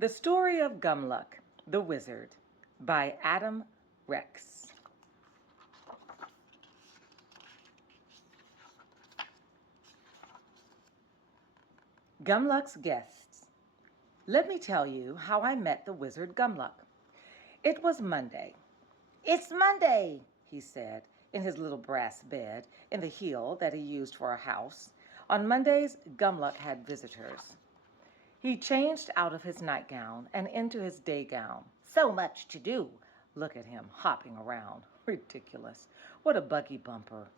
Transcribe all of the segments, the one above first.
The Story of Gumluck, the Wizard, by Adam Rex. Gumluck's Guests. Let me tell you how I met the wizard Gumluck. It was Monday. "It's Monday," he said, in his little brass bed in the hill that he used for a house. On Mondays, Gumluck had visitors. He changed out of his nightgown and into his day gown. So much to do. Look at him hopping around. Ridiculous. What a buggy bumper.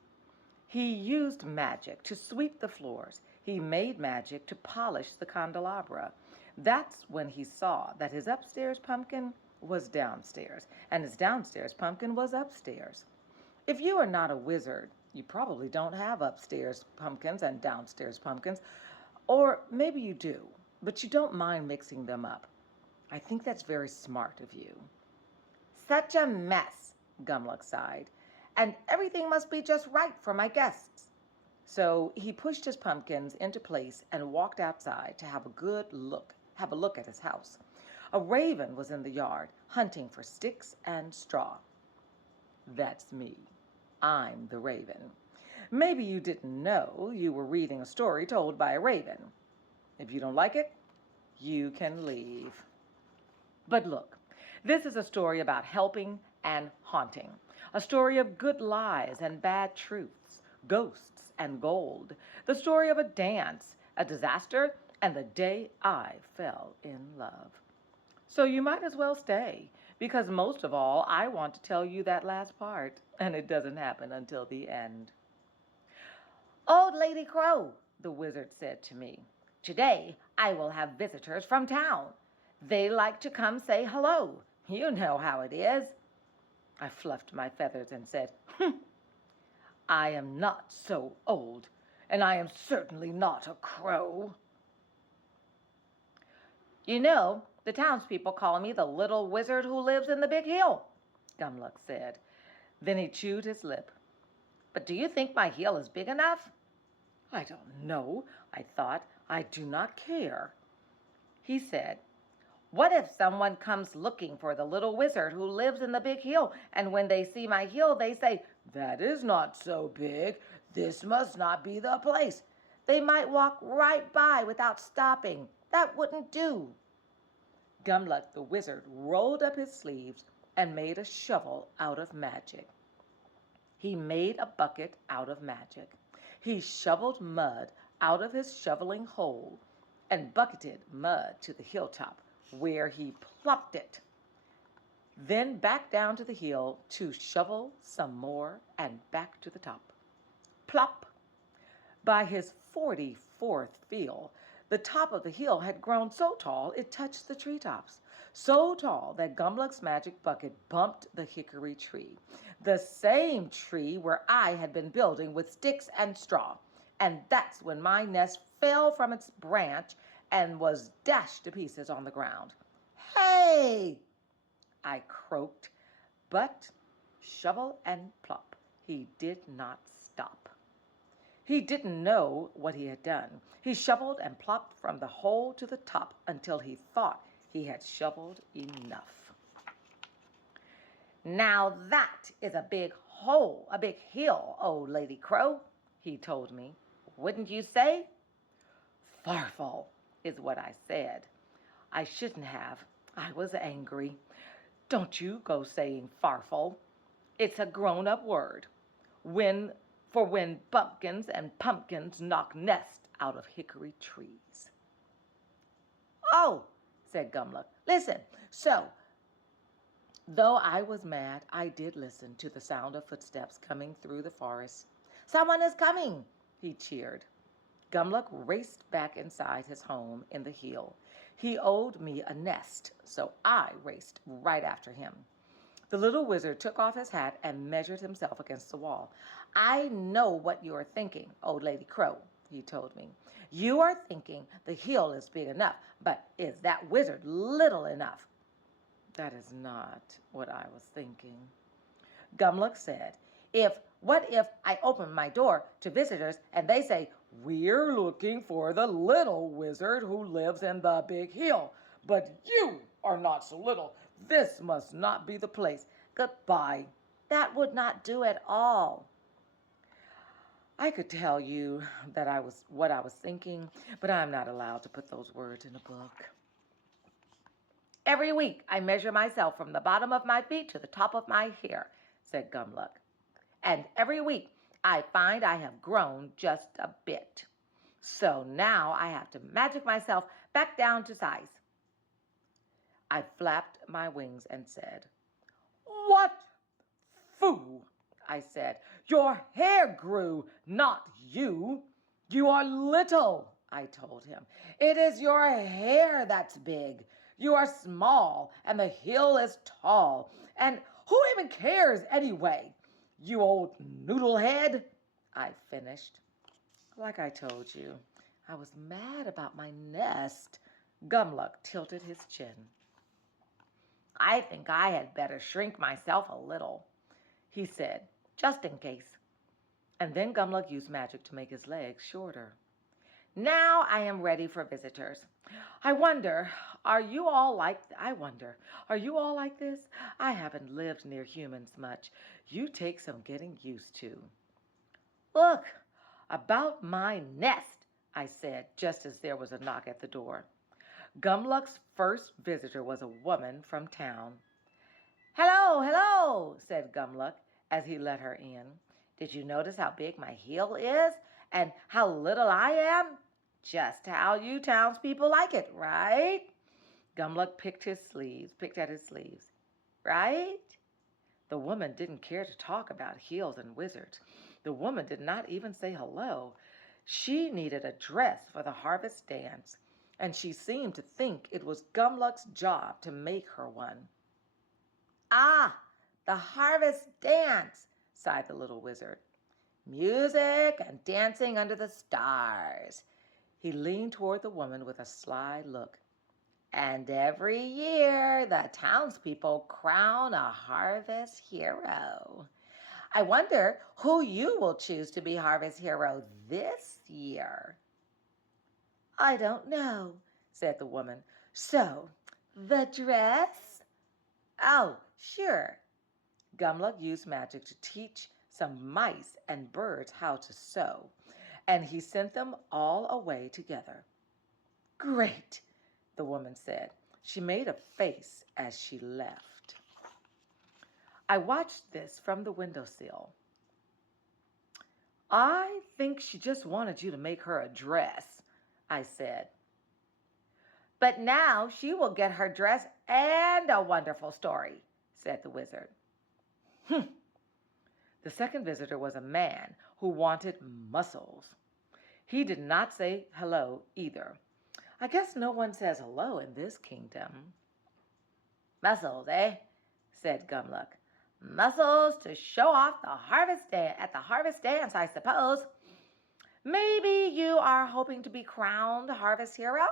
He used magic to sweep the floors. He made magic to polish the candelabra. That's when he saw that his upstairs pumpkin was downstairs, and his downstairs pumpkin was upstairs. If you are not a wizard, you probably don't have upstairs pumpkins and downstairs pumpkins, or maybe you do, but you don't mind mixing them up. I think that's very smart of you. "Such a mess," Gumluck sighed, "and everything must be just right for my guests." So he pushed his pumpkins into place and walked outside to have a look at his house. A raven was in the yard, hunting for sticks and straw. That's me. I'm the raven. Maybe you didn't know you were reading a story told by a raven. If you don't like it, you can leave. But look, this is a story about helping and haunting, a story of good lies and bad truths, ghosts and gold, the story of a dance, a disaster, and the day I fell in love. So you might as well stay, because most of all, I want to tell you that last part, and it doesn't happen until the end. "Old Lady Crow," the wizard said to me, "today I will have visitors from town. They like to come say hello. You know how it is." I fluffed my feathers and said, "I am not so old, and I am certainly not a crow." "You know, the townspeople call me the little wizard who lives in the big hill," Gumluck said. Then he chewed his lip. "But do you think my hill is big enough?" "I don't know," I thought. "I do not care." He said, "What if someone comes looking for the little wizard who lives in the big hill, and when they see my hill, they say, 'That is not so big. This must not be the place.' They might walk right by without stopping. That wouldn't do." Gumluck the wizard rolled up his sleeves and made a shovel out of magic. He made a bucket out of magic. He shoveled mud out of his shoveling hole and bucketed mud to the hilltop, where he plopped it. Then back down to the hill to shovel some more and back to the top. Plop! By his 44th fill, the top of the hill had grown so tall it touched the treetops, so tall that Gumluck's magic bucket bumped the hickory tree, the same tree where I had been building with sticks and straw. And that's when my nest fell from its branch and was dashed to pieces on the ground. "Hey!" I croaked, but shovel and plop, he did not stop. He didn't know what he had done. He shoveled and plopped from the hole to the top until he thought he had shoveled enough. "Now that is a big hole, a big hill, Old Lady Crow," he told me. "Wouldn't you say?" "Farfel," is what I said. I shouldn't have. I was angry. Don't you go saying farfel. It's a grown-up word. When bumpkins and pumpkins knock nests out of hickory trees. "Oh," said Gumluck, "listen. So, though I was mad, I did listen to the sound of footsteps coming through the forest. 'Someone is coming,' he cheered." Gumluck raced back inside his home in the hill. He owed me a nest, so I raced right after him. The little wizard took off his hat and measured himself against the wall. "I know what you are thinking, Old Lady Crow," he told me. "You are thinking the hill is big enough, but is that wizard little enough?" That is not what I was thinking. Gumluck said, What if I open my door to visitors and they say, 'We're looking for the little wizard who lives in the big hill, But you are not so little. This must not be the place. Goodbye. That would not do at all. I could tell you what I was thinking, but I'm not allowed to put those words in a book. Every week I measure myself from the bottom of my feet to the top of my hair, said Gumluck. And every week I find I have grown just a bit. So now I have to magic myself back down to size. I flapped my wings and said, What fool, I said. Your hair grew, not you. You are little, I told him. It is your hair that's big. You are small, and the hill is tall. And who even cares anyway? You old noodlehead, I finished. Like I told you, I was mad about my nest. Gumluck tilted his chin. I think I had better shrink myself a little, he said, just in case. And then Gumluck used magic to make his legs shorter. Now I am ready for visitors. I wonder, are you all like this? I haven't lived near humans much. You take some getting used to. Look, about my nest, I said, just as there was a knock at the door. Gumluck's first visitor was a woman from town. Hello, hello, said Gumluck as he let her in. Did you notice how big my heel is and how little I am? Just how you townspeople like it, right? Gumluck picked at his sleeves. Right? The woman didn't care to talk about heels and wizards. The woman did not even say hello. She needed a dress for the harvest dance, and she seemed to think it was Gumluck's job to make her one. Ah, the harvest dance, sighed the little wizard. Music and dancing under the stars. He leaned toward the woman with a sly look. And every year the townspeople crown a harvest hero. I wonder who you will choose to be harvest hero this year. I don't know, said the woman. So, the dress? Oh, sure. Gumluck used magic to teach some mice and birds how to sew, and he sent them all away together. Great, the woman said. She made a face as she left. I watched this from the windowsill. I think she just wanted you to make her a dress, I said. But now she will get her dress and a wonderful story, said the wizard. The second visitor was a man who wanted mussels. He did not say hello either. I guess no one says hello in this kingdom. Mussels, eh? Said Gumluck. Mussels to show off at the harvest dance, I suppose. Maybe you are hoping to be crowned harvest hero?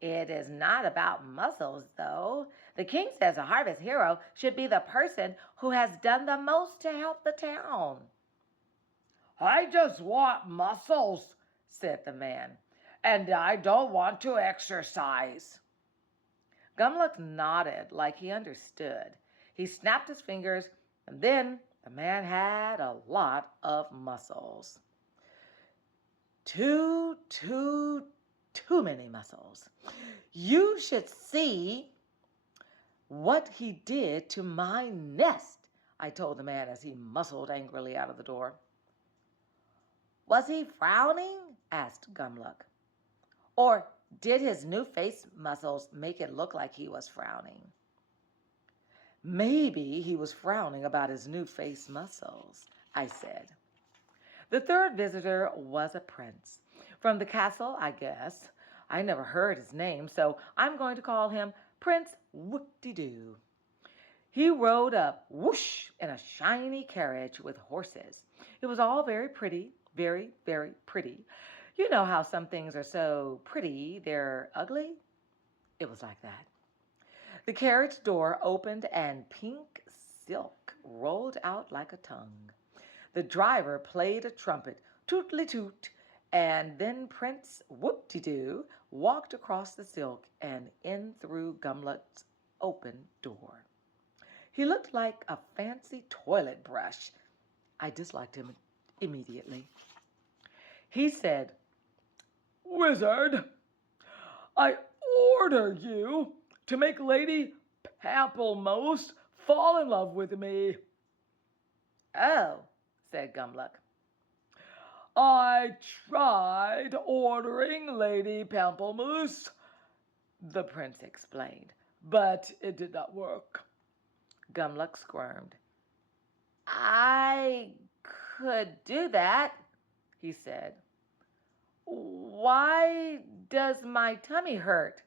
It is not about mussels, though. The king says a harvest hero should be the person who has done the most to help the town. I just want mussels, said the man, and I don't want to exercise. Gumluck nodded like he understood. He snapped his fingers, and then the man had a lot of mussels. Too many mussels. You should see what he did to my nest, I told the man as he muscled angrily out of the door. Was he frowning? Asked Gumluck. Or did his new face muscles make it look like he was frowning? Maybe he was frowning about his new face muscles, I said. The third visitor was a prince. From the castle, I guess. I never heard his name, so I'm going to call him Prince Whoop-de-Doo. He rode up, whoosh, in a shiny carriage with horses. It was all very pretty, very, very pretty. You know how some things are so pretty, they're ugly? It was like that. The carriage door opened and pink silk rolled out like a tongue. The driver played a trumpet, tootly-toot, And then Prince Whoop-de-Doo walked across the silk and in through Gumluck's open door. He looked like a fancy toilet brush. I disliked him immediately. He said, "Wizard, I order you to make Lady Pamplemousse fall in love with me." "Oh," said Gumluck. "I tried ordering Lady Pamplemousse," the prince explained, "but it did not work." Gumluck squirmed. "I could do that," he said. "Why does my tummy hurt?"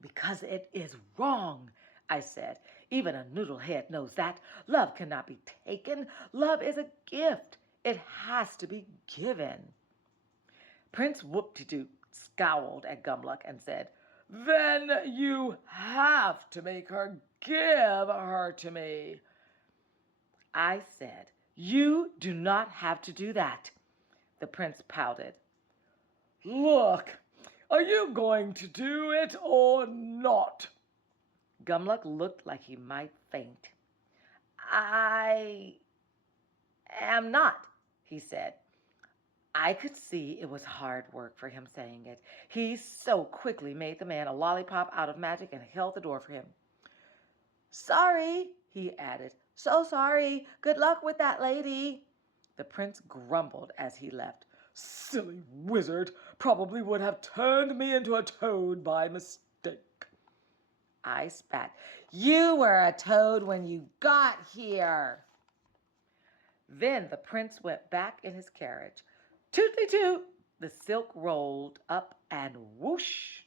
"Because it is wrong," I said. "Even a noodlehead knows that. Love cannot be taken. Love is a gift. It has to be given." Prince Whoop-de-Doo scowled at Gumluck and said, "Then you have to make her give her to me." I said, "You do not have to do that." The prince pouted. "Look, are you going to do it or not?" Gumluck looked like he might faint. "I am not," he said. I could see it was hard work for him saying it. He so quickly made the man a lollipop out of magic and held the door for him. "Sorry," he added. "So sorry. Good luck with that lady." The prince grumbled as he left. "Silly wizard, probably would have turned me into a toad by mistake." I spat. "You were a toad when you got here." Then the prince went back in his carriage. Tootly-toot! The silk rolled up and whoosh!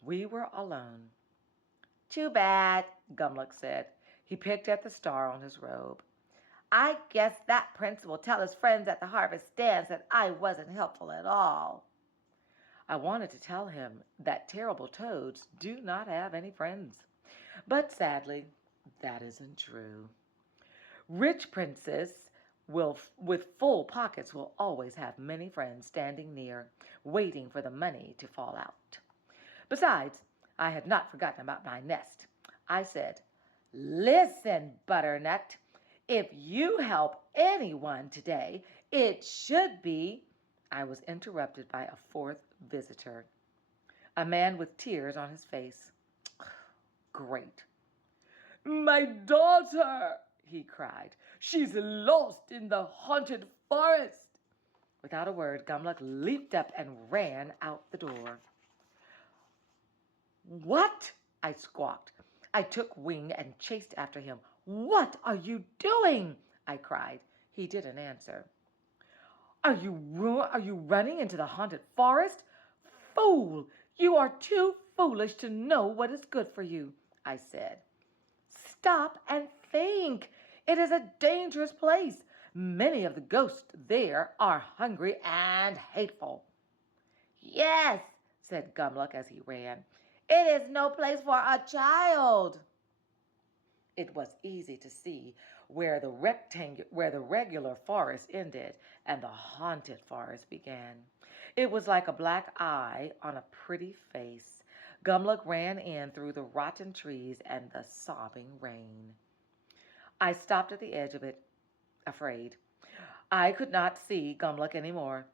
We were alone. "Too bad," Gumluck said. He picked at the star on his robe. "I guess that prince will tell his friends at the harvest dance that I wasn't helpful at all." I wanted to tell him that terrible toads do not have any friends. But sadly, that isn't true. Rich princes with full pockets will always have many friends standing near, waiting for the money to fall out. Besides, I had not forgotten about my nest. I said, "Listen, Butternut, if you help anyone today, it should be—" I was interrupted by a fourth visitor, a man with tears on his face. Great. "My daughter!" he cried. "She's lost in the haunted forest." Without a word, Gumluck leaped up and ran out the door. "What?" I squawked. I took wing and chased after him. "What are you doing?" I cried. He didn't answer. Are you running into the haunted forest? Fool! You are too foolish to know what is good for you," I said. "Stop and think. It is a dangerous place. Many of the ghosts there are hungry and hateful." "Yes," said Gumluck as he ran. "It is no place for a child." It was easy to see where the regular forest ended and the haunted forest began. It was like a black eye on a pretty face. Gumluck ran in through the rotten trees and the sobbing rain. I stopped at the edge of it, afraid. I could not see Gumluck any more.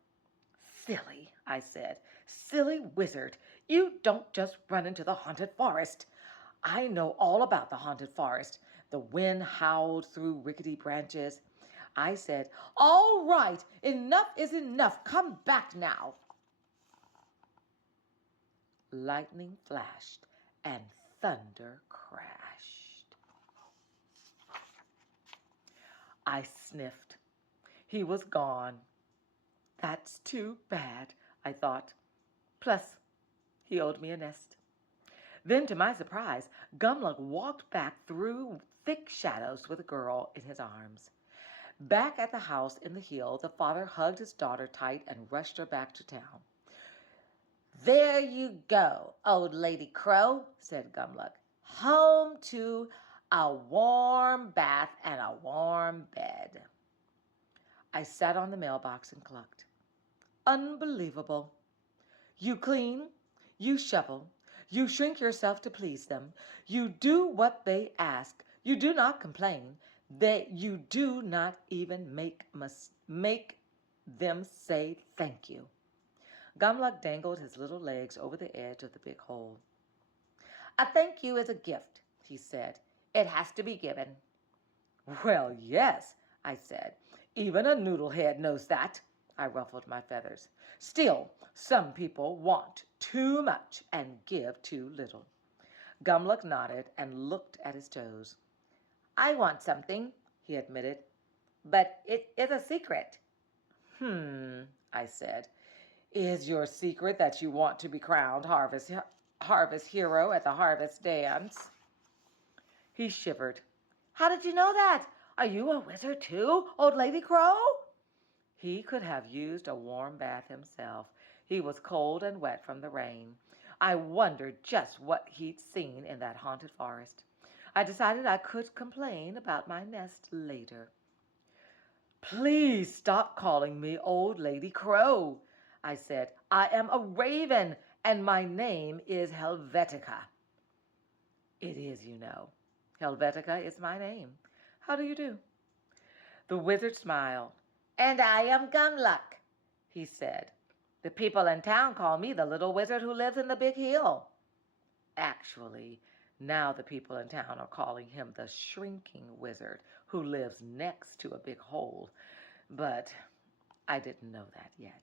"Silly," I said. "Silly wizard. You don't just run into the haunted forest. I know all about the haunted forest." The wind howled through rickety branches. I said, "All right, enough is enough. Come back now." Lightning flashed and thunder crashed. I sniffed. He was gone. That's too bad, I thought. Plus, he owed me a nest. Then, to my surprise, Gumluck walked back through thick shadows with a girl in his arms. Back at the house in the hill, the father hugged his daughter tight and rushed her back to town. "There you go, old Lady Crow," said Gumluck. "Home to a warm bath and a warm bed." I sat on the mailbox and clucked. unbelievable. You clean, you shovel, you shrink yourself to please them, you do what they ask, you do not complain, you do not even make them say thank you. Gumluck dangled his little legs over the edge of the big hole. A thank you is a gift, he said. It has to be given. Well, yes, I said. Even a noodlehead knows that. I ruffled my feathers. Still, some people want too much and give too little. Gumluck nodded and looked at his toes. I want something, he admitted, but it is a secret. I said. Is your secret that you want to be crowned harvest hero at the harvest dance? He shivered. How did you know that? Are you a wizard too, Old Lady Crow? He could have used a warm bath himself. He was cold and wet from the rain. I wondered just what he'd seen in that haunted forest. I decided I could complain about my nest later. Please stop calling me Old Lady Crow, I said. I am a raven, and my name is Helvetica. It is, you know. Helvetica is my name. How do you do? The wizard smiled. And I am Gumluck, he said. The people in town call me the little wizard who lives in the big hill. Actually, now the people in town are calling him the shrinking wizard who lives next to a big hole. But I didn't know that yet.